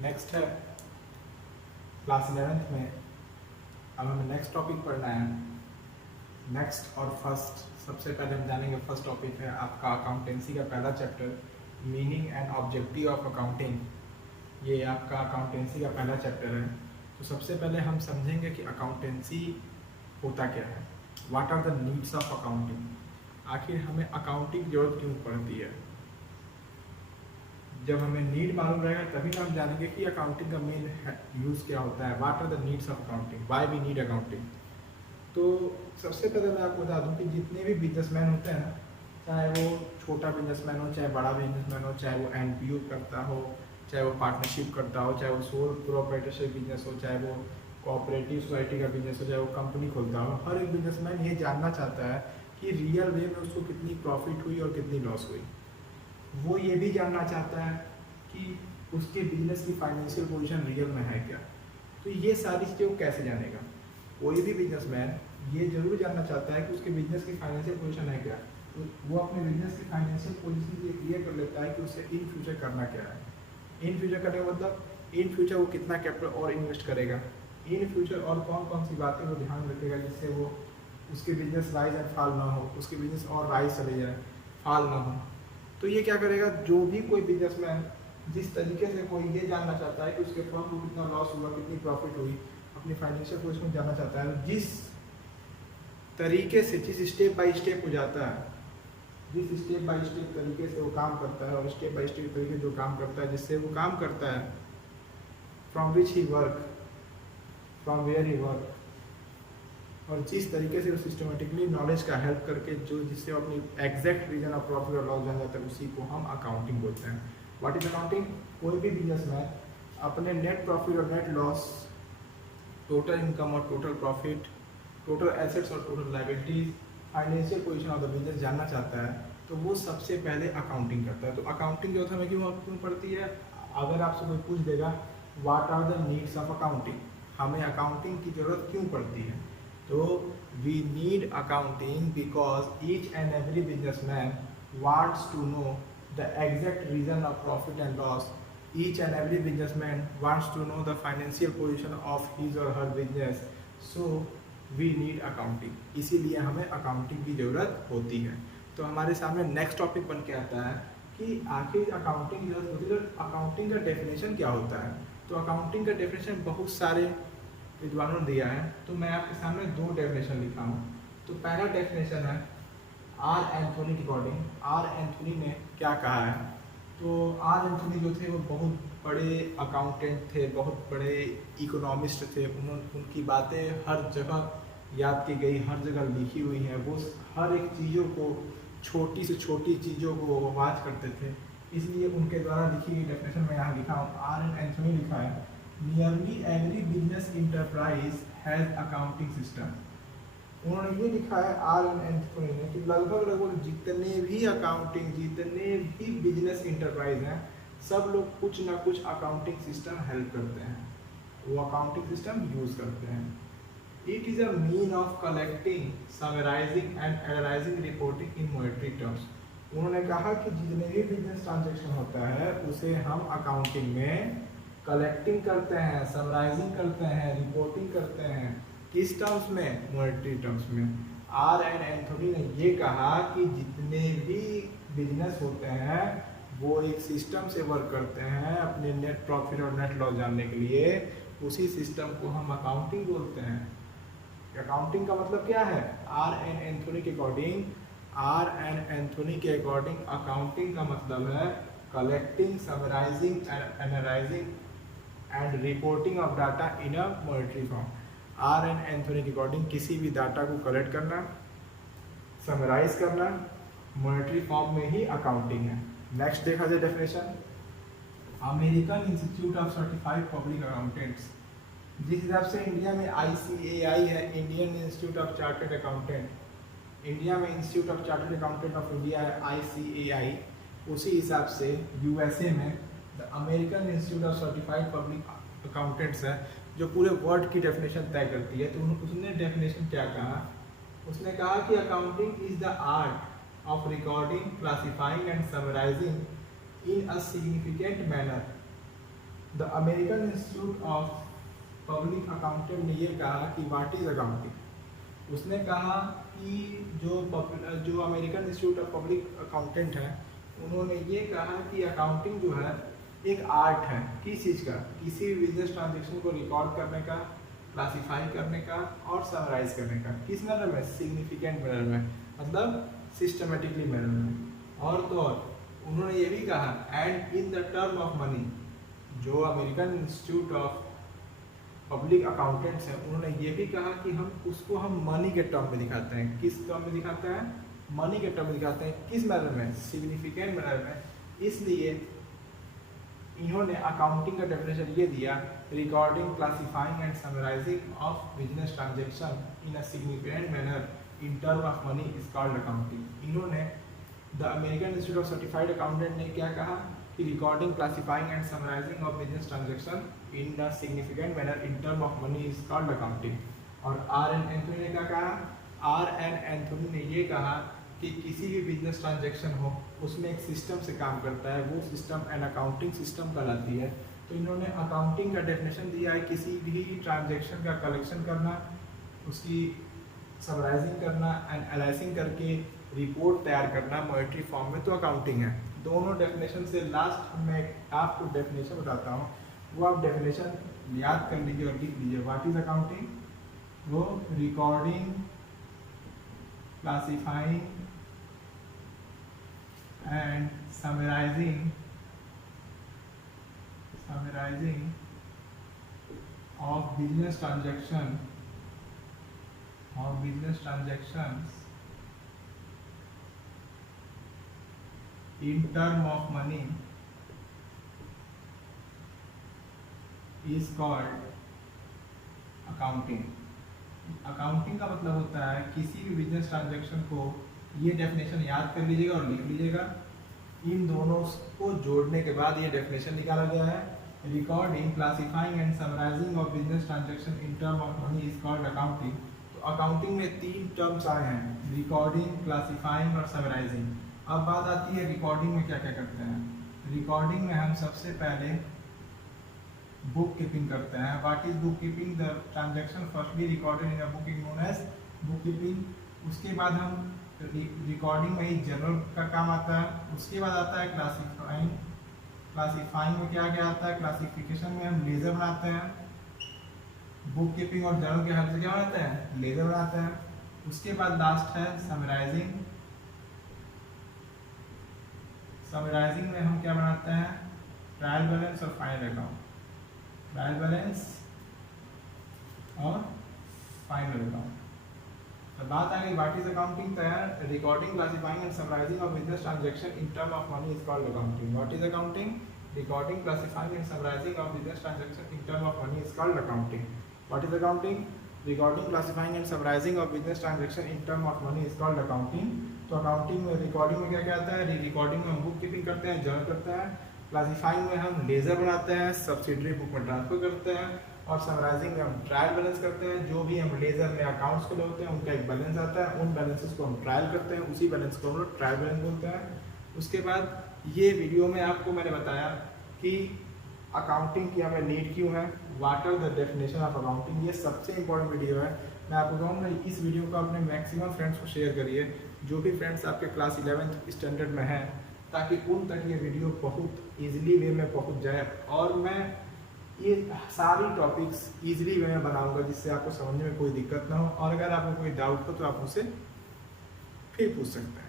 Next है class 11th में। अब हमें नेक्स्ट टॉपिक पढ़ना है। नेक्स्ट और फर्स्ट, सबसे पहले हम जानेंगे फर्स्ट टॉपिक है आपका अकाउंटेंसी का पहला chapter, meaning and objective of accounting. ये आपका अकाउंटेंसी का पहला चैप्टर है। तो सबसे पहले हम समझेंगे कि अकाउंटेंसी होता क्या है, what are the needs of accounting. आखिर हमें अकाउंटिंग की जरूरत क्यों पड़ती है। जब हमें नीड मालूम रहेगा तभी तो हम जानेंगे कि अकाउंटिंग का मेन यूज़ क्या होता है, what are the needs of accounting, why we need accounting. तो सबसे पहले मैं आपको बता दूं कि जितने भी बिजनेसमैन होते हैं ना, चाहे वो छोटा बिजनेसमैन हो, चाहे बड़ा बिजनेसमैन हो, चाहे वो एनपीओ करता हो, चाहे वो पार्टनरशिप करता हो, चाहे वो सोल प्रोप्राइटरशिप बिजनेस हो, चाहे वो कोऑपरेटिव सोसाइटी का बिजनेस हो, चाहे वो कंपनी खोलता हो, हर एक बिजनेसमैन ये जानना चाहता है कि रियल वे में उसको कितनी प्रॉफिट हुई और कितनी लॉस हुई। वो ये भी जानना चाहता है कि उसके बिजनेस की फाइनेंशियल पोजीशन रियल में है क्या। तो ये सारी चीज़ें वो कैसे जानेगा। कोई भी बिजनेसमैन ये जरूर जानना चाहता है कि उसके बिजनेस की फाइनेंशियल पोजीशन है क्या। तो वो अपने बिजनेस की फाइनेंशियल पोजीशन ये क्लियर कर लेता है कि उसे इन फ्यूचर करना क्या है। इन फ्यूचर करने का मतलब इन फ्यूचर वो कितना कैपिटल और इन्वेस्ट करेगा, इन फ्यूचर और कौन कौन सी बातें वो ध्यान रखेगा जिससे वो उसके बिजनेस राइज एंड फॉल ना हो, उसके बिजनेस और राइज चले जाए, फॉल ना हो। तो ये क्या करेगा, जो भी कोई बिजनेसमैन जिस तरीके से कोई ये जानना चाहता है कि उसके फर्म को कितना लॉस हुआ, कितनी प्रॉफिट हुई, अपनी फाइनेंशियल पोजीशन जानना चाहता है, जिस तरीके से, जिस स्टेप बाय स्टेप हो जाता है, जिस स्टेप बाय स्टेप तरीके से वो काम करता है और स्टेप बाय स्टेप तरीके जो काम करता है, जिससे वो काम करता है, from which he work, from where he work, और जिस तरीके से वो सिस्टमेटिकली नॉलेज का हेल्प करके जो जिससे वो अपनी एग्जैक्ट रीजन ऑफ प्रॉफिट और लॉस जान जाता है, उसी को हम अकाउंटिंग बोलते हैं। What is accounting. कोई भी बिजनेसमैन अपने नेट प्रॉफिट और नेट लॉस, टोटल इनकम और टोटल प्रॉफिट, टोटल एसेट्स और total liabilities, financial position of the business जानना चाहता है, तो वो सबसे पहले अकाउंटिंग करता है। तो अकाउंटिंग जो हमें क्यों क्यों पड़ती है। अगर आपसे कोई पूछ देगा what are the needs of accounting, हमें अकाउंटिंग की जरूरत क्यों पड़ती है, तो we need accounting because each and every businessman wants to know the exact reason of profit and loss. Each and every businessman wants to know the financial position of his or her business, so we need accounting। इसीलिए हमें accounting की ज़रूरत होती है। तो हमारे सामने next topic बन के आता है कि आखिर अकाउंटिंग की जरूरत होती है, अकाउंटिंग का डेफिनेशन क्या होता है। तो अकाउंटिंग का डेफिनेशन बहुत सारे विद्वानों ने दिया है, तो मैं आपके सामने दो डेफिनेशन लिखा हूँ। तो पहला डेफिनेशन है आर एंथोनी के अकॉर्डिंग। आर एंथोनी ने क्या कहा है, तो आर एंथोनी जो थे वो बहुत बड़े अकाउंटेंट थे, बहुत बड़े इकोनॉमिस्ट थे। उनकी बातें हर जगह याद की गई, हर जगह लिखी हुई हैं। वो हर एक चीज़ों को, छोटी से छोटी चीज़ों को वाच करते थे, इसलिए उनके द्वारा लिखी गई डेफिनेशन मैं यहाँ लिखा हूँ। आर एन एंथोनी लिखा है, nearly every business enterprise has accounting system. उन्होंने ये लिखा है आर एन एंथोनी ने कि लगभग जितने भी अकाउंटिंग, जितने भी बिजनेस इंटरप्राइज हैं, सब लोग कुछ ना कुछ अकाउंटिंग सिस्टम हेल्प करते हैं, वो अकाउंटिंग सिस्टम यूज़ करते हैं। It is a mean of collecting, summarising and analysing reporting in monetary terms. उन्होंने कहा कि जितने भी बिजनेस ट्रांजेक्शन होता है उसे हम अकाउंटिंग में कलेक्टिंग करते हैं, समराइजिंग करते हैं, रिपोर्टिंग करते हैं। किस टर्म्स में, मॉनेटरी टर्म्स में। आर एन एंथोनी ने ये कहा कि जितने भी बिजनेस होते हैं वो एक सिस्टम से वर्क करते हैं अपने नेट प्रॉफिट और नेट लॉस जानने के लिए। उसी सिस्टम को हम अकाउंटिंग बोलते हैं। अकाउंटिंग का मतलब क्या है, आर एन एंथोनी के अकॉर्डिंग, आर एन एंथोनी के अकॉर्डिंग अकाउंटिंग का मतलब है collecting, summarising, analysing and reporting of data in a monetary form. R N Anthony के अकॉर्डिंग किसी भी डाटा को कलेक्ट करना, समराइज करना, मॉनेटरी फॉर्म में ही अकाउंटिंग है। नेक्स्ट देखा जाए definition, American Institute of Certified Public Accountants. जिस हिसाब से इंडिया में ICAI है, Indian Institute of Chartered Accountant, India में Institute of Chartered Accountant of India है ICAI, उसी हिसाब से USA में the American Institute of Certified Public Accountants है, जो पूरे वर्ड की डेफिनेशन तय करती है। तो उसने डेफिनेशन क्या कहा, उसने कहा कि accounting is the art of recording, classifying and summarising in a significant manner the American Institute of Public Accountant ने ये कहा कि व्हाट इज अकाउंटिंग। उसने कहा कि जो American Institute of Public accountant है, उन्होंने ये कहा कि अकाउंटिंग जो है एक आर्ट है। किस चीज़ का? किसी भी बिजनेस ट्रांजेक्शन को रिकॉर्ड करने का, क्लासीफाई करने का और समराइज करने का। किस मैनर में? सिग्निफिकेंट मैनर में, मतलब सिस्टमेटिकली मैनर में। और तो और उन्होंने ये भी कहा and in the term of money. जो American Institute of Public Accountants हैं, उन्होंने ये भी कहा कि हम मनी के टर्म में दिखाते हैं। किस टर्म में दिखाते हैं? मनी के टर्म में दिखाते हैं। किस मैनर में? सिग्निफिकेंट मैनर में। इसलिए इन्होंने अकाउंटिंग का डेफिनेशन ये दिया, recording, classifying and summarising of business transaction in a significant manner in term of money is called accounting. इन्होंने the American Institute of Certified Accountant ने क्या कहा कि recording, classifying and summarising of business transaction in the significant manner in term of money is called accounting. और R N Anthony ने क्या कहा? Are N Anthony ने ये कहा कि किसी भी बिजनेस ट्रांजेक्शन हो उसमें एक सिस्टम से काम करता है, वो सिस्टम एन अकाउंटिंग सिस्टम कहलाती है। तो इन्होंने अकाउंटिंग का डेफिनेशन दिया है, किसी भी ट्रांजेक्शन का कलेक्शन करना, उसकी समराइजिंग करना, एनालाइजिंग करके रिपोर्ट तैयार करना मॉनेटरी फॉर्म में, तो अकाउंटिंग है। दोनों डेफिनेशन से लास्ट मैं आपको डेफिनेशन बताता हूँ, वो आप डेफिनेशन याद कर लीजिए और लिख लीजिए। What is accounting? वो recording, classifying and summarizing of business transactions in term of money is called accounting। Accounting का मतलब होता है किसी भी बिजनेस ट्रांजैक्शन को, ये डेफिनेशन याद कर लीजिएगा और लिख लीजिएगा। इन दोनों को जोड़ने के बाद ये डेफिनेशन निकाला गया है, recording, classifying and summarising of business transaction in term of money is called accounting. तो अकाउंटिंग में 3 टर्म्स आए हैं, रिकॉर्डिंग, क्लासिफाइंग और समराइजिंग। अब बात आती है रिकॉर्डिंग में क्या क्या करते हैं। रिकॉर्डिंग में हम सबसे पहले बुक कीपिंग करते हैं। What is book keeping? The transaction firstly recorded in a book is known as book keeping. उसके बाद हम रिकॉर्डिंग में ही जनरल का काम आता है। उसके बाद आता है क्लासिफाइंग। क्लासिफाइंग में क्या क्या आता है? क्लासिफिकेशन में हम लेजर बनाते हैं। बुक कीपिंग और जनरल के हेल्प से क्या बनाते हैं? लेजर बनाते हैं। उसके बाद लास्ट है समराइजिंग। समराइजिंग में हम क्या बनाते हैं? ट्रायल बैलेंस और फाइनल अकाउंट। ट्रायल बैलेंस और फाइनल अकाउंट। तो बात आ गई व्हाट इज अकाउंटिंग। तैयार, recording, classifying and summarising of business transaction in term of money is called accounting. What is accounting? Recording, classifying and summarising of business transaction in term of money is called accounting. What is accounting? Recording, classifying and summarising of business transaction in term of money is called accounting. तो accounting में, recording में क्या क्या आता है? Recording में हम book keeping करते हैं, जर्नल करते हैं। क्लासिफाइंग में हम लेजर बनाते हैं, सब्सिडरी बुक में ट्रांसफर करते हैं। और समराइजिंग में हम ट्रायल बैलेंस करते हैं। जो भी हम लेजर में अकाउंट्स के लिए होते हैं उनका एक बैलेंस आता है, उन बैलेंसेस को हम ट्रायल करते हैं, उसी बैलेंस को हम लोग ट्रायल बैलेंस बोलते हैं। उसके बाद ये वीडियो में आपको मैंने बताया कि अकाउंटिंग की हमें नीड क्यों है, what are the definition of accounting. ये सबसे इंपॉर्टेंट वीडियो है। मैं आपको कहूँगा इस वीडियो को अपने मैक्सिमम फ्रेंड्स को शेयर करिए, जो भी फ्रेंड्स आपके क्लास 11th स्टैंडर्ड में हैं, ताकि उन तक ये वीडियो बहुत ईजिली वे में पहुँच जाए। और मैं ये सारी टॉपिक्स ईजिली वे में बनाऊंगा, जिससे आपको समझने में कोई दिक्कत ना हो। और अगर आपको कोई डाउट हो तो आप मुझसे फिर पूछ सकते हैं।